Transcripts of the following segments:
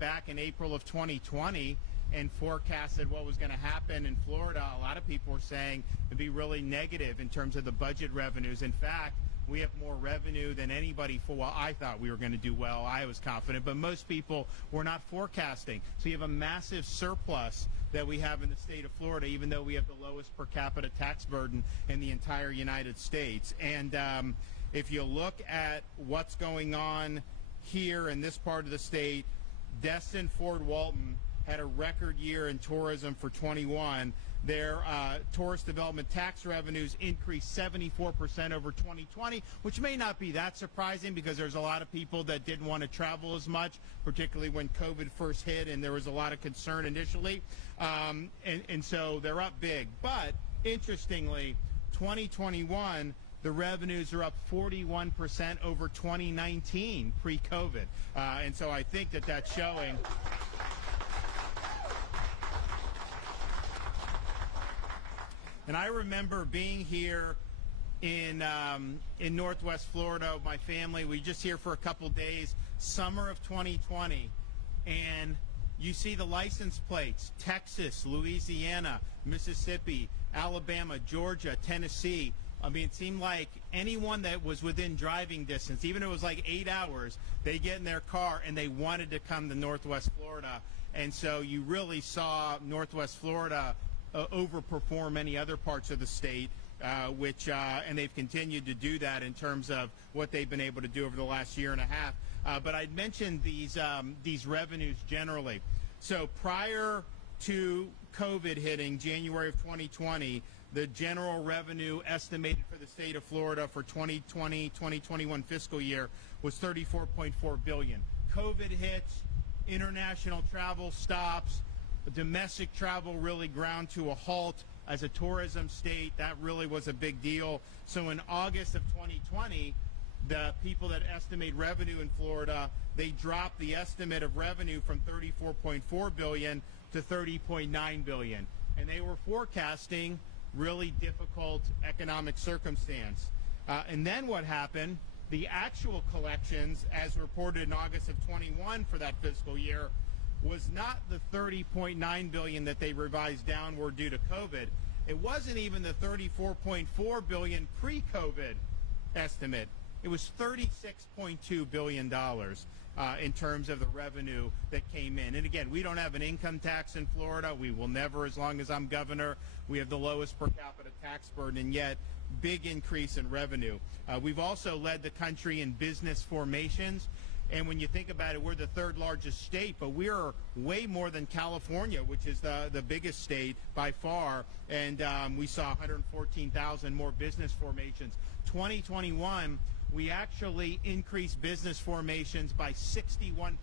back in April of 2020 and forecasted what was going to happen in Florida, a lot of people were saying it'd be really negative in terms of the budget revenues. In fact, we have more revenue than anybody for, well, I thought we were going to do well. I was confident, but most people were not forecasting. So you have a massive surplus that we have in the state of Florida, even though we have the lowest per capita tax burden in the entire United States. And if you look at what's going on here in this part of the state, Destin Fort Walton had a record year in tourism for 21. Their tourist development tax revenues increased 74% over 2020, which may not be that surprising because there's a lot of people that didn't want to travel as much, particularly when COVID first hit, and there was a lot of concern initially. And so they're up big. But interestingly, 2021, the revenues are up 41% over 2019 pre-COVID. And so I think that that's showing. And I remember being here in Northwest Florida, my family. We were just here for a couple days, summer of 2020, and you see the license plates: Texas, Louisiana, Mississippi, Alabama, Georgia, Tennessee. I mean, it seemed like anyone that was within driving distance, even if it was like 8 hours, they get in their car and they wanted to come to Northwest Florida. And so you really saw Northwest Florida overperform many other parts of the state, and they've continued to do that in terms of what they've been able to do over the last year and a half. But I'd mentioned these revenues generally. So prior to COVID hitting January of 2020, the general revenue estimated for the state of Florida for 2020-2021 fiscal year was $34.4 billion. COVID hits, international travel stops, domestic travel really ground to a halt. As a tourism state, that really was a big deal. So in August of 2020, the people that estimate revenue in Florida, they dropped the estimate of revenue from $34.4 billion to $30.9 billion. And they were forecasting really difficult economic circumstance. And then what happened, the actual collections, as reported in August of 21 for that fiscal year, was not the $30.9 billion that they revised downward due to COVID. It wasn't even the $34.4 billion pre-COVID estimate. It was $36.2 billion in terms of the revenue that came in. And again, we don't have an income tax in Florida. We will never, as long as I'm governor. We have the lowest per capita tax burden, and yet big increase in revenue. We've also led the country in business formations. And when you think about it, we're the third largest state, but we're way more than California, which is the biggest state by far. And we saw 114,000 more business formations. 2021, we actually increased business formations by 61%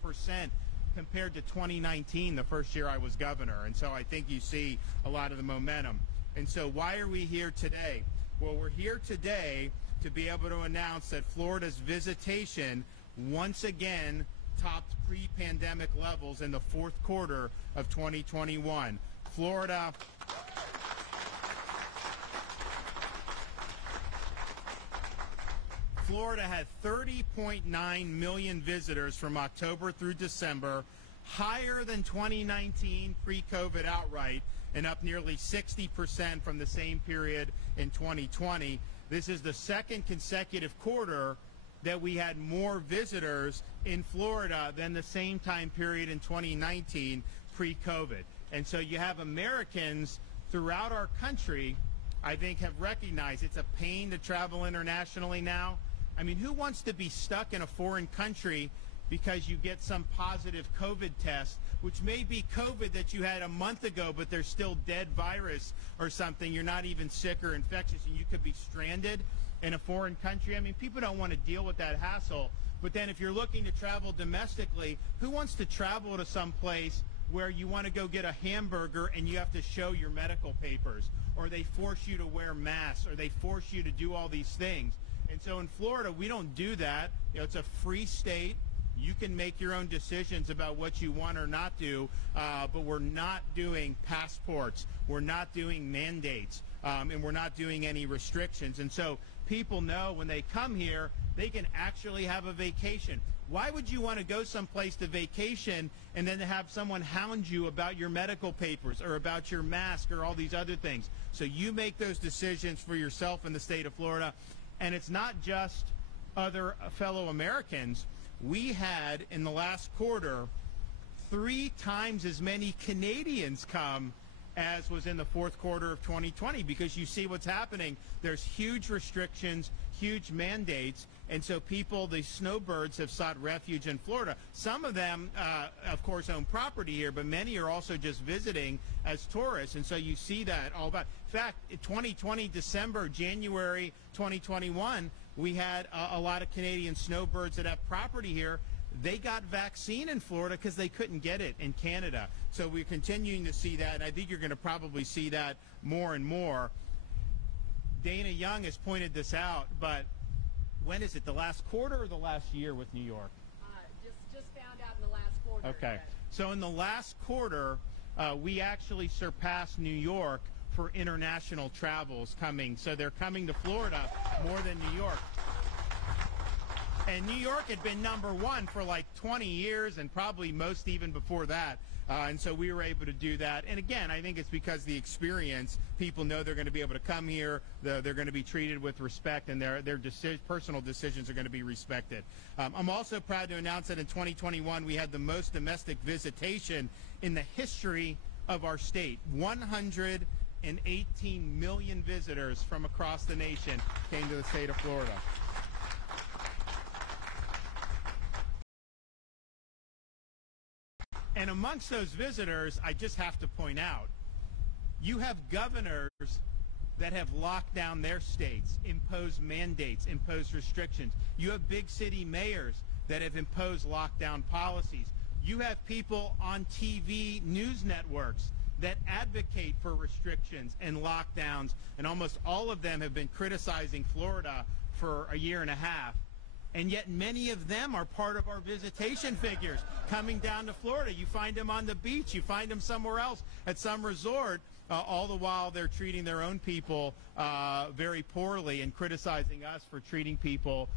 compared to 2019, the first year I was governor. And so I think you see a lot of the momentum. And so why are we here today? Well, we're here today to be able to announce that Florida's visitation once again topped pre-pandemic levels in the fourth quarter of 2021. Florida had 30.9 million visitors from October through December, higher than 2019 pre-COVID outright, and up nearly 60% from the same period in 2020. This is the second consecutive quarter that we had more visitors in Florida than the same time period in 2019 pre-COVID. And so you have Americans throughout our country, I think, have recognized it's a pain to travel internationally now. I mean, who wants to be stuck in a foreign country because you get some positive COVID test, which may be COVID that you had a month ago, but there's still dead virus or something. You're not even sick or infectious, and you could be stranded in a foreign country. I mean, people don't want to deal with that hassle. But then if you're looking to travel domestically, who wants to travel to some place where you want to go get a hamburger and you have to show your medical papers, or they force you to wear masks, or they force you to do all these things? And so in Florida, we don't do that. You know, it's a free state. You can make your own decisions about what you want or not do, but we're not doing passports. We're not doing mandates, and we're not doing any restrictions. And so people know when they come here, they can actually have a vacation. Why would you want to go someplace to vacation and then have someone hound you about your medical papers or about your mask or all these other things? So you make those decisions for yourself in the state of Florida. And it's not just other fellow Americans. We had, in the last quarter, 3 times as many Canadians come as was in the fourth quarter of 2020, because you see what's happening. There's huge restrictions, huge mandates, and so people, the snowbirds, have sought refuge in Florida. Some of them, of course, own property here, but many are also just visiting as tourists, and so you see that all about. In fact, 2020, December, January 2021, we had a lot of Canadian snowbirds that have property here. They got vaccine in Florida because they couldn't get it in Canada. So we're continuing to see that, and I think you're going to probably see that more and more. Dana Young has pointed this out, but when is it, the last quarter or the last year with New York? Just found out in the last quarter. Okay. So in the last quarter, we actually surpassed New York for international travels coming. So they're coming to Florida more than New York. And New York had been number one for like 20 years, and probably most even before that. And so we were able to do that. And again, I think it's because the experience, people know they're going to be able to come here, they're going to be treated with respect, and their personal decisions are going to be respected. I'm also proud to announce that in 2021, we had the most domestic visitation in the history of our state. 118 million visitors from across the nation came to the state of Florida. And amongst those visitors, I just have to point out, you have governors that have locked down their states, imposed mandates, imposed restrictions. You have big city mayors that have imposed lockdown policies. You have people on TV news networks that advocate for restrictions and lockdowns, and almost all of them have been criticizing Florida for a year and a half. And yet many of them are part of our visitation figures coming down to Florida. You find them on the beach. You find them somewhere else at some resort, all the while they're treating their own people very poorly and criticizing us for treating people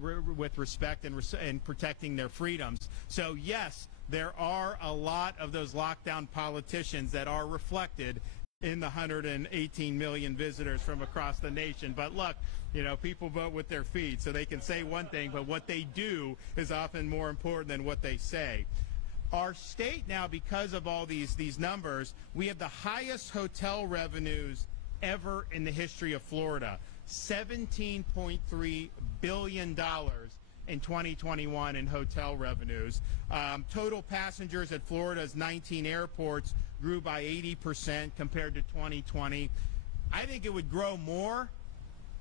with respect and protecting their freedoms. So, yes, there are a lot of those lockdown politicians that are reflected in the 118 million visitors from across the nation. But look, you know, people vote with their feet, so they can say one thing, but what they do is often more important than what they say. Our state now, because of all these numbers, we have the highest hotel revenues ever in the history of Florida, $17.3 billion in 2021 in hotel revenues. Total passengers at Florida's 19 airports grew by 80% compared to 2020. I think it would grow more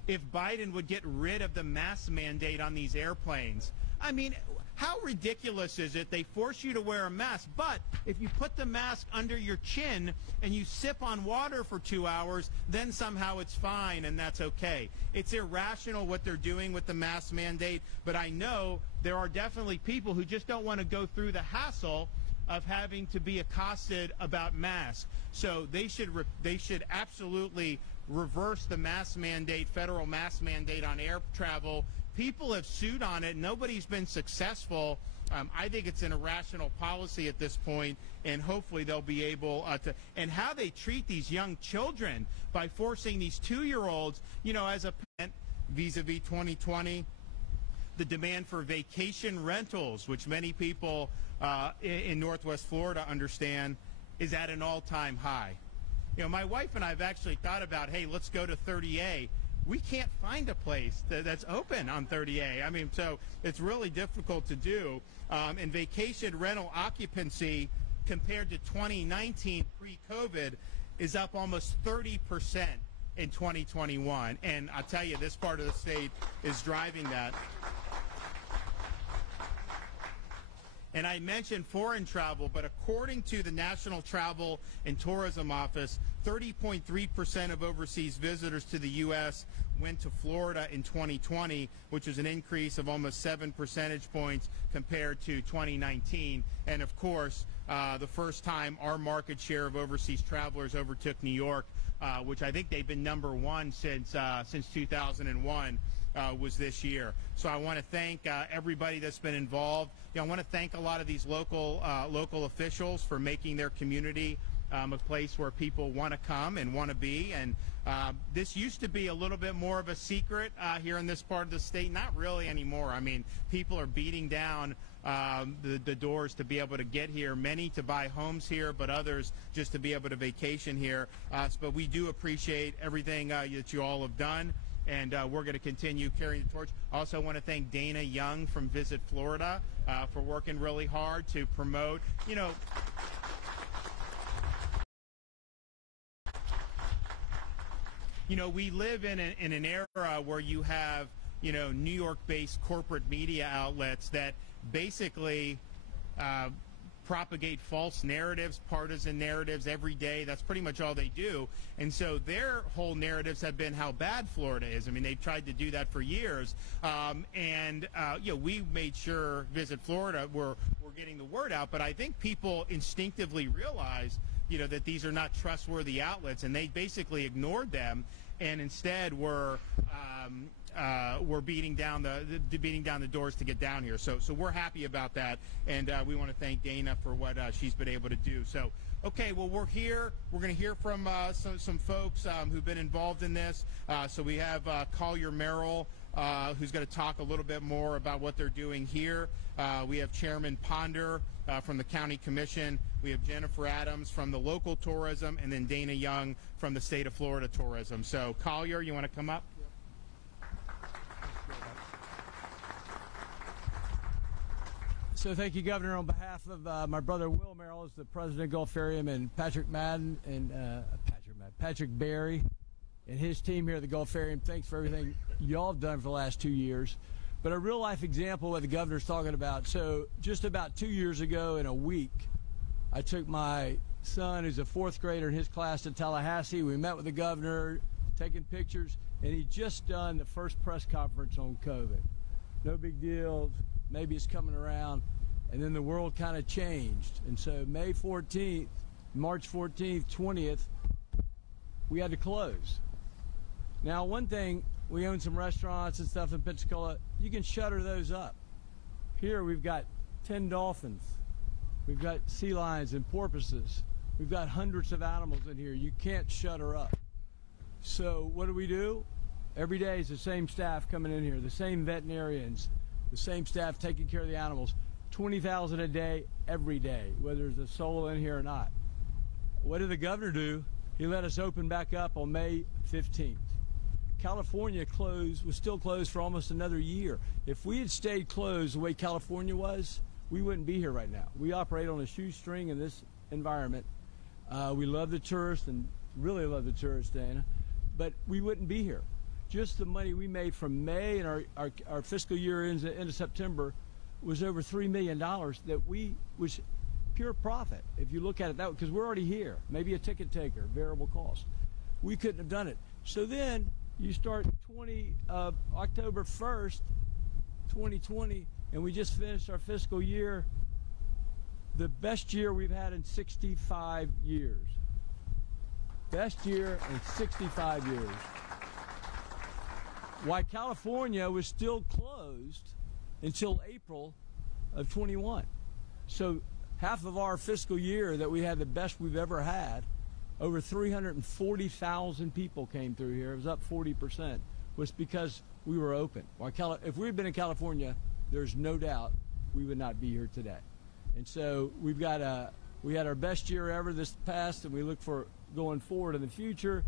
if Biden would get rid of the mask mandate on these airplanes. I mean, how ridiculous is it? They force you to wear a mask, but if you put the mask under your chin and you sip on water for 2 hours, then somehow it's fine and that's okay. It's irrational what they're doing with the mask mandate, but I know there are definitely people who just don't want to go through the hassle of having to be accosted about masks. So they should absolutely reverse the mask mandate, federal mask mandate on air travel. People have sued on it. Nobody's been successful. I think it's an irrational policy at this point, and hopefully they'll be able to. And how they treat these young children by forcing these 2-year-olds, you know, as a parent, vis-a-vis 2020, the demand for vacation rentals, which many people in Northwest Florida understand, is at an all-time high. You know, my wife and I have actually thought about, hey, let's go to 30A. We can't find a place that's open on 30A. I mean, so it's really difficult to do. And vacation rental occupancy compared to 2019 pre-COVID is up almost 30% in 2021. And I'll tell you, this part of the state is driving that. And I mentioned foreign travel, but according to the National Travel and Tourism Office, 30.3% of overseas visitors to the U.S. went to Florida in 2020, which is an increase of almost 7 percentage points compared to 2019. And of course, the first time our market share of overseas travelers overtook New York, which I think they've been #1 since 2001. Was this year. So I want to thank everybody that's been involved. I want to thank a lot of these local officials for making their community a place where people want to come and want to be. And this used to be a little bit more of a secret here in this part of the state. Not really anymore. I mean, people are beating down the doors to be able to get here, many to buy homes here, but others just to be able to vacation here. But we do appreciate everything that you all have done. And we're going to continue carrying the torch. I also want to thank Dana Young from Visit Florida for working really hard to promote, we live in an era where you have, New York-based corporate media outlets that basically propagate false narratives, partisan narratives every day. That's pretty much all they do. And so their whole narratives have been how bad Florida is. I mean, they've tried to do that for years. We made sure Visit Florida, we're getting the word out. But I think people instinctively realize, that these are not trustworthy outlets, and they basically ignored them, and instead were beating down the doors to get down here. So we're happy about that, and we want to thank Dana for what she's been able to do. So, okay, well, we're here. We're going to hear from some folks who've been involved in this. So we have Collier Merrill, who's going to talk a little bit more about what they're doing here. We have Chairman Ponder from the County Commission. We have Jennifer Adams from the local tourism, and then Dana Young from the state of Florida tourism. So, Collier, you want to come up? So thank you, Governor. On behalf of my brother Will Merrill, is the president of Gulfarium, and Patrick Madden and Patrick Berry and his team here at the Gulfarium, thanks for everything y'all have done for the last 2 years. But a real life example of what the governor's talking about. So just about 2 years ago in a week, I took my son, who's a 4th grader in his class, to Tallahassee. We met with the governor, taking pictures, and he'd just done the first press conference on COVID. No big deal. Maybe it's coming around. And then the world kind of changed. And so March 14th, 20th, we had to close. Now, one thing, we own some restaurants and stuff in Pensacola. You can shutter those up. Here we've got 10 dolphins. We've got sea lions and porpoises. We've got hundreds of animals in here. You can't shutter up. So what do? Every day is the same staff coming in here, the same veterinarians, the same staff taking care of the animals. 20,000 a day, every day, whether there's a solo in here or not. What did the governor do? He let us open back up on May 15th. California was still closed for almost another year. If we had stayed closed the way California was, we wouldn't be here right now. We operate on a shoestring in this environment. We love the tourists and really love the tourists, Dana, but we wouldn't be here. Just the money we made from May and our fiscal year into September was over $3 million was pure profit. If you look at it that way, because we're already here, maybe a ticket taker, variable cost. We couldn't have done it. So then you start October 1st, 2020, and we just finished our fiscal year, the best year we've had in 65 years. Best year in 65 years. Why California was still closed until April of 21. So half of our fiscal year that we had the best we've ever had, over 340,000 people came through here. It was up 40%, was because we were open. If we had been in California, there's no doubt we would not be here today. And so we had our best year ever this past, and we look for going forward in the future.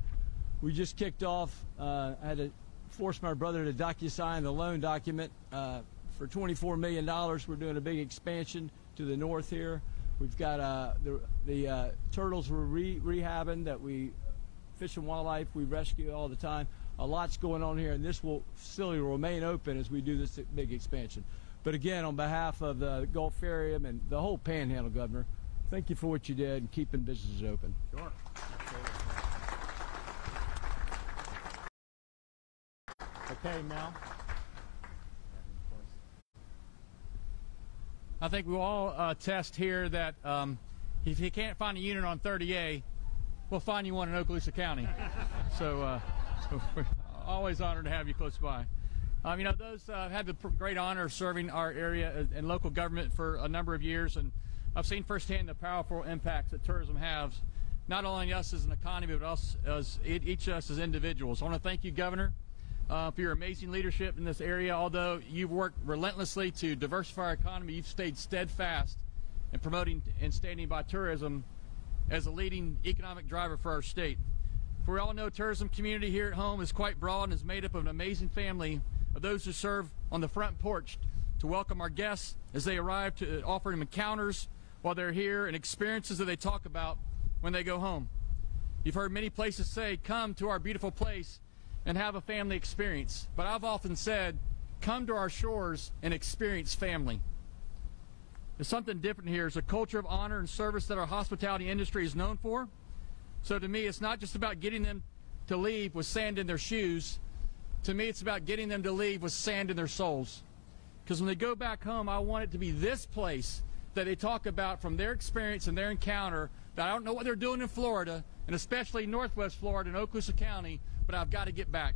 We just kicked off, I had to force my brother to DocuSign the loan document for $24 million. We're doing a big expansion to the north here. We've got the turtles we're rehabbing that we Fish and Wildlife we rescue all the time. A lot's going on here, and this facility will remain open as we do this big expansion. But again, on behalf of the Gulfarium and the whole Panhandle, Governor, thank you for what you did and keeping businesses open. Sure. Okay, Mel. I think we'll all attest here that if you can't find a unit on 30A, we'll find you one in Okaloosa County. So we're always honored to have you close by. You know, those had the great honor of serving our area and local government for a number of years, and I've seen firsthand the powerful impacts that tourism has, not only us as an economy, but us as each of us as individuals. I want to thank you, Governor, for your amazing leadership in this area. Although you've worked relentlessly to diversify our economy, you've stayed steadfast in promoting and standing by tourism as a leading economic driver for our state. For we all know, tourism community here at home is quite broad and is made up of an amazing family of those who serve on the front porch to welcome our guests as they arrive, to offer them encounters while they're here and experiences that they talk about when they go home. You've heard many places say, come to our beautiful place and have a family experience. But I've often said, come to our shores and experience family. There's something different here. It's a culture of honor and service that our hospitality industry is known for. So to me, it's not just about getting them to leave with sand in their shoes. To me, it's about getting them to leave with sand in their souls. Because when they go back home, I want it to be this place that they talk about from their experience and their encounter, that I don't know what they're doing in Florida, and especially Northwest Florida and Okaloosa County, but I've got to get back.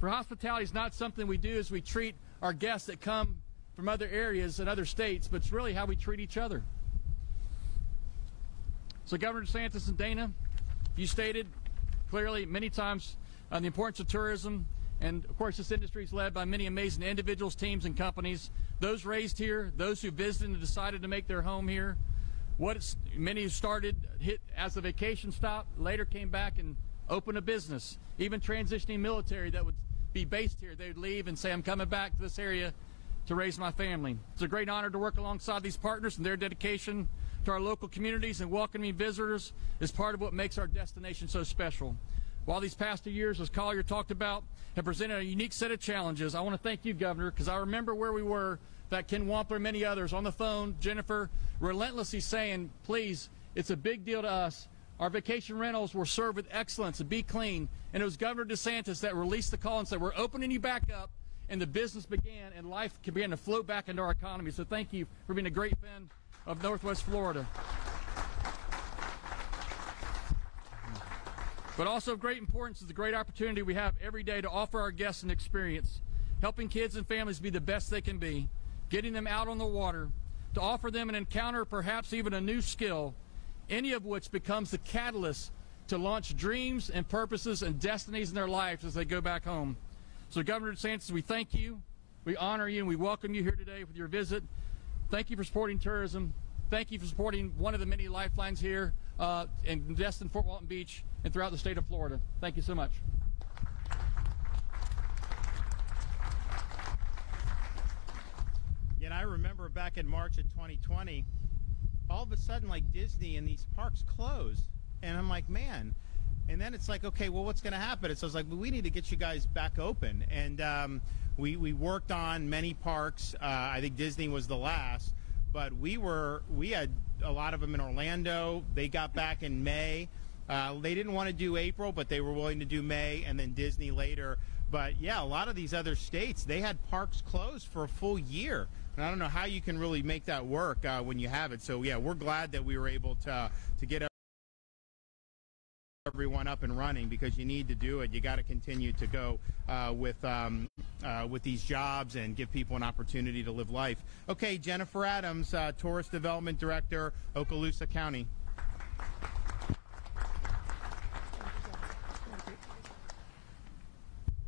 For hospitality is not something we do as we treat our guests that come from other areas and other states, but it's really how we treat each other. So Governor DeSantis and Dana, you stated clearly many times the importance of tourism, and of course this industry is led by many amazing individuals, teams, and companies. Those raised here, those who visited and decided to make their home here. Many who started hit as a vacation stop, later came back and opened a business. Even transitioning military that would be based here, they would leave and say, I'm coming back to this area to raise my family. It's a great honor to work alongside these partners, and their dedication to our local communities and welcoming visitors is part of what makes our destination so special. While these past 2 years, as Collier talked about, have presented a unique set of challenges, I want to thank you, Governor, because I remember where we were, that Ken Wampler and many others on the phone, Jennifer, relentlessly saying, please, it's a big deal to us. Our vacation rentals were served with excellence and be clean. And it was Governor DeSantis that released the call and said, we're opening you back up, and the business began, and life began to float back into our economy. So thank you for being a great fan of Northwest Florida. But also of great importance is the great opportunity we have every day to offer our guests an experience, helping kids and families be the best they can be, getting them out on the water, to offer them an encounter, perhaps even a new skill, any of which becomes the catalyst to launch dreams and purposes and destinies in their lives as they go back home. So Governor DeSantis, we thank you, we honor you, and we welcome you here today with your visit. Thank you for supporting tourism. Thank you for supporting one of the many lifelines here in Destin, Fort Walton Beach, and throughout the state of Florida. Thank you so much. Yeah, and I remember back in March of 2020, all of a sudden, like Disney and these parks closed. And I'm like, man. And then it's like, okay, well, what's going to happen? And so I was like, well, we need to get you guys back open. And we worked on many parks. I think Disney was the last. But we had a lot of them in Orlando. They got back in May. They didn't want to do April, but they were willing to do May, and then Disney later. But, yeah, a lot of these other states, they had parks closed for a full year. And I don't know how you can really make that work when you have it. So, yeah, we're glad that we were able to get everyone up and running, because you need to do it. You got to continue to go with these jobs and give people an opportunity to live life. Okay, Jennifer Adams, Tourist Development Director, Okaloosa County.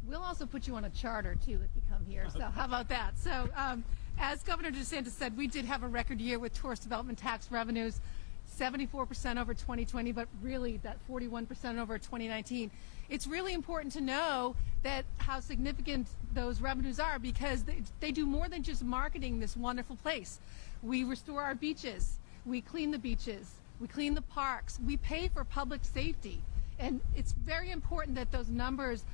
We'll also put you on a charter, too, if you come here. So how about that? So as Governor DeSantis said, we did have a record year with tourist development tax revenues, 74% over 2020, but really that 41% over 2019. It's really important to know that how significant those revenues are, because they do more than just marketing this wonderful place. We restore our beaches. We clean the beaches. We clean the parks. We pay for public safety. And it's very important that those numbers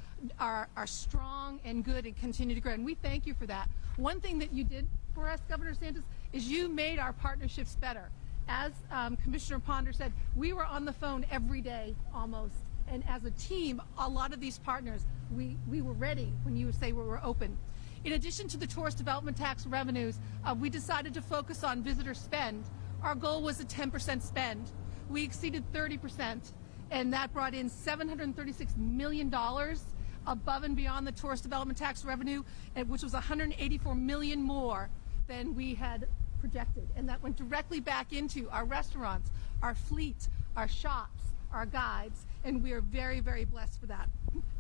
are strong and good and continue to grow. And we thank you for that. One thing that you did for us, Governor DeSantis, is you made our partnerships better. As Commissioner Ponder said, we were on the phone every day almost. And as a team, a lot of these partners, we were ready when you say we were open. In addition to the tourist development tax revenues, we decided to focus on visitor spend. Our goal was a 10% spend. We exceeded 30%, and that brought in $736 million above and beyond the tourist development tax revenue, which was $184 million more than we had projected. And that went directly back into our restaurants, our fleet, our shops, our guides, and we are very, very blessed for that.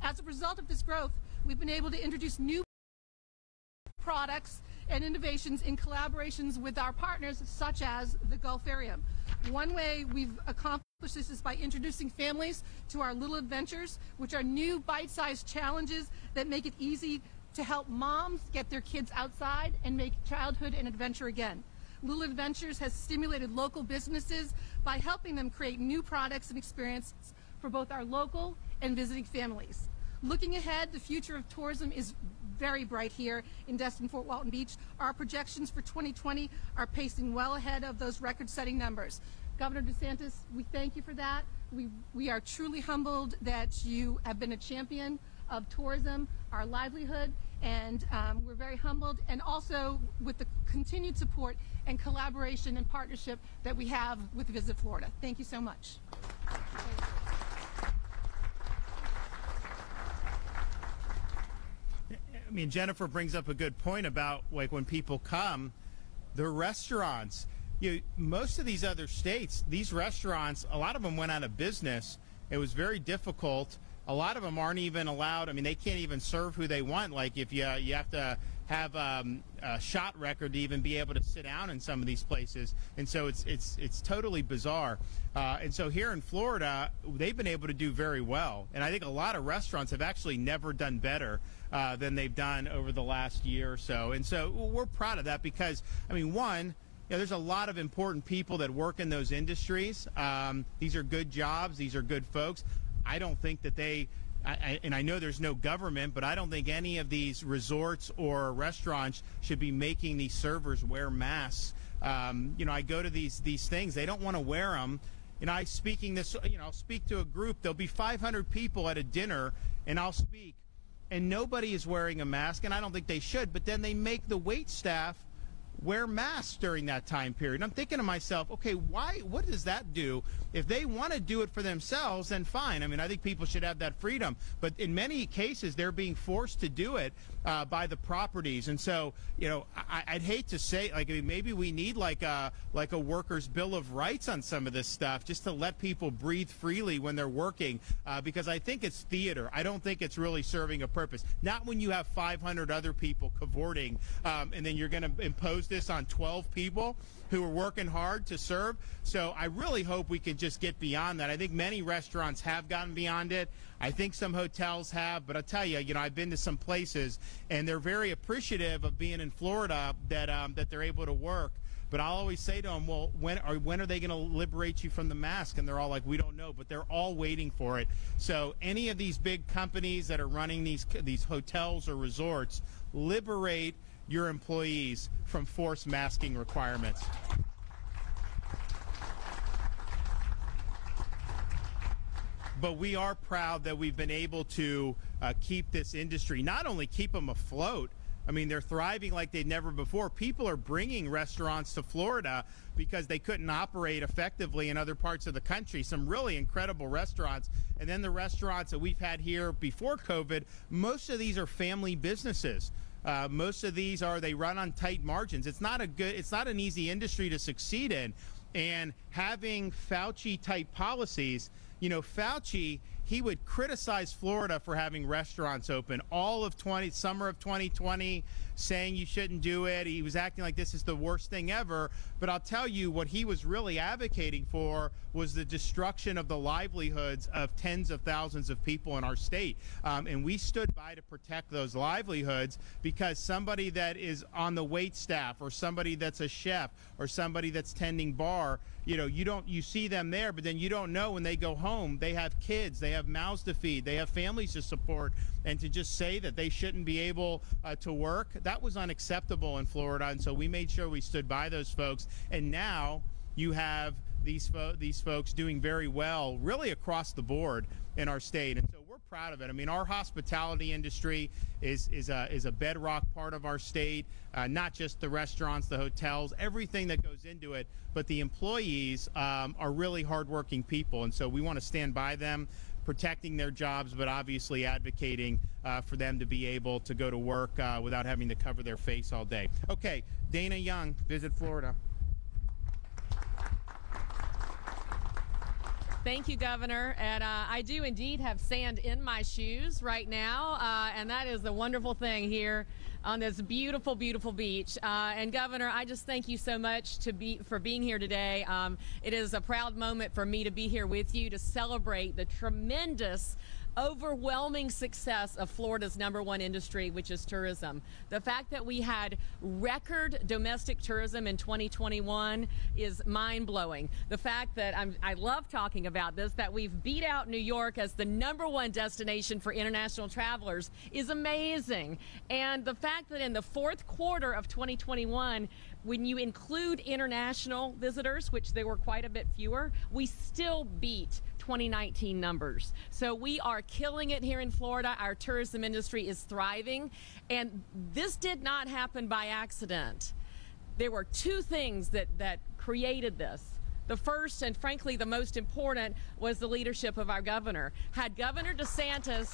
As a result of this growth, we've been able to introduce new products and innovations in collaborations with our partners, such as the Gulfarium. One way we've accomplished this is by introducing families to our Little Adventures, which are new bite-sized challenges that make it easy to help moms get their kids outside and make childhood an adventure again. Little Adventures has stimulated local businesses by helping them create new products and experiences for both our local and visiting families. Looking ahead, the future of tourism is very bright here in Destin-Fort Walton Beach. Our projections for 2020 are pacing well ahead of those record-setting numbers. Governor DeSantis, we thank you for that. We are truly humbled that you have been a champion of tourism, our livelihood, and we're very humbled, and also with the continued support and collaboration and partnership that we have with Visit Florida. Thank you so much. I mean, Jennifer brings up a good point about, like, when people come, the restaurants. Most of these other states, these restaurants, a lot of them went out of business. It was very difficult. A lot of them aren't even allowed. I mean, they can't even serve who they want. Like, if you have to have a shot record to even be able to sit down in some of these places, and so it's totally bizarre. And so here in Florida, they've been able to do very well, and I think a lot of restaurants have actually never done better than they've done over the last year or so. And so we're proud of that because, I mean, one, there's a lot of important people that work in those industries. These are good jobs. These are good folks. I don't think that and I know there's no government, but I don't think any of these resorts or restaurants should be making these servers wear masks. I go to these things. They don't want to wear them. I'll speak to a group. There'll be 500 people at a dinner, and I'll speak. And nobody is wearing a mask, and I don't think they should, but then they make the wait staff wear masks during that time period. And I'm thinking to myself, okay, what does that do? If they want to do it for themselves, then fine. I mean, I think people should have that freedom. But in many cases, they're being forced to do it by the properties. And so, I'd hate to say, like, I mean, maybe we need like a workers' bill of rights on some of this stuff, just to let people breathe freely when they're working, because I think it's theater. I don't think it's really serving a purpose. Not when you have 500 other people cavorting, and then you're going to impose this on 12 people who are working hard to serve. So I really hope we can just get beyond that. I think many restaurants have gotten beyond it. I think some hotels have, but I'll tell you, I've been to some places, and they're very appreciative of being in Florida that they're able to work. But I'll always say to them, well, when are they going to liberate you from the mask? And they're all like, we don't know, but they're all waiting for it. So any of these big companies that are running these hotels or resorts, liberate your employees from forced masking requirements. But we are proud that we've been able to keep this industry, not only keep them afloat. I mean, they're thriving like they've never before. People are bringing restaurants to Florida because they couldn't operate effectively in other parts of the country. Some really incredible restaurants. And then the restaurants that we've had here before COVID, most of these are family businesses. Most of these they run on tight margins. It's not an easy industry to succeed in. And having Fauci-type policies, Fauci, he would criticize Florida for having restaurants open all of summer of 2020, saying you shouldn't do it. He was acting like this is the worst thing ever. But I'll tell you, what he was really advocating for was the destruction of the livelihoods of tens of thousands of people in our state. And we stood by to protect those livelihoods, because somebody that is on the wait staff, or somebody that's a chef, or somebody that's tending bar, you see them there, but then you don't know when they go home. They have kids, they have mouths to feed, they have families to support, and to just say that they shouldn't be able to work, that was unacceptable in Florida. And so we made sure we stood by those folks. And now you have these folks doing very well, really across the board in our state. And so we're proud of it. I mean, our hospitality industry is a bedrock part of our state, not just the restaurants, the hotels, everything that goes into it, but the employees are really hardworking people. And so we want to stand by them, protecting their jobs, but obviously advocating for them to be able to go to work without having to cover their face all day. Okay, Dana Young, Visit Florida. Thank you, Governor. And I do indeed have sand in my shoes right now, and that is a wonderful thing here on this beautiful, beautiful beach. And Governor, I just thank you so much for being here today. It is a proud moment for me to be here with you to celebrate the tremendous, overwhelming success of Florida's #1 industry, which is tourism. The fact that we had record domestic tourism in 2021 is mind-blowing. The fact that I love talking about this, that we've beat out New York as the #1 destination for international travelers is amazing. And the fact that in the fourth quarter of 2021, when you include international visitors, which there were quite a bit fewer, we still beat 2019 numbers. So we are killing it here in Florida. Our tourism industry is thriving, and this did not happen by accident. There were two things that created this. The first, and frankly the most important, was the leadership of our governor. Had Governor DeSantis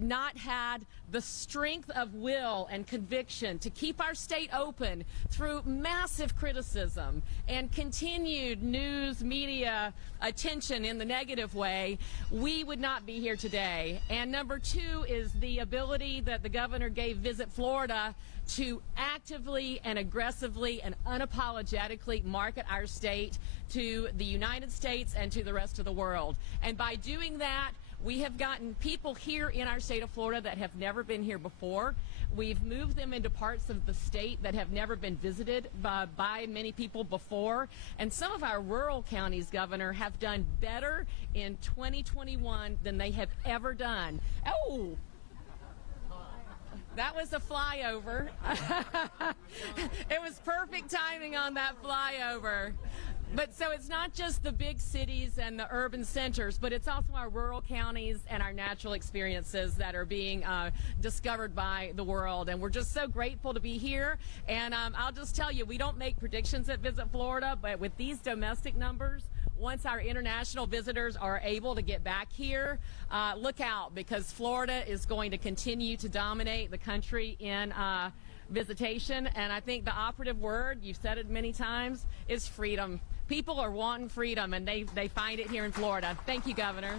not had the strength of will and conviction to keep our state open through massive criticism and continued news media attention in the negative way, we would not be here today. And number two is the ability that the governor gave Visit Florida to actively and aggressively and unapologetically market our state to the United States and to the rest of the world. And by doing that, we have gotten people here in our state of Florida that have never been here before. We've moved them into parts of the state that have never been visited by many people before. And some of our rural counties, Governor, have done better in 2021 than they have ever done. Oh! That was a flyover. It was perfect timing on that flyover. But so it's not just the big cities and the urban centers, but it's also our rural counties and our natural experiences that are being discovered by the world. And we're just so grateful to be here. And I'll just tell you, we don't make predictions at Visit Florida, but with these domestic numbers, once our international visitors are able to get back here, look out, because Florida is going to continue to dominate the country in visitation. And I think the operative word, you've said it many times, is freedom. People are wanting freedom, and they find it here in Florida. Thank you, Governor.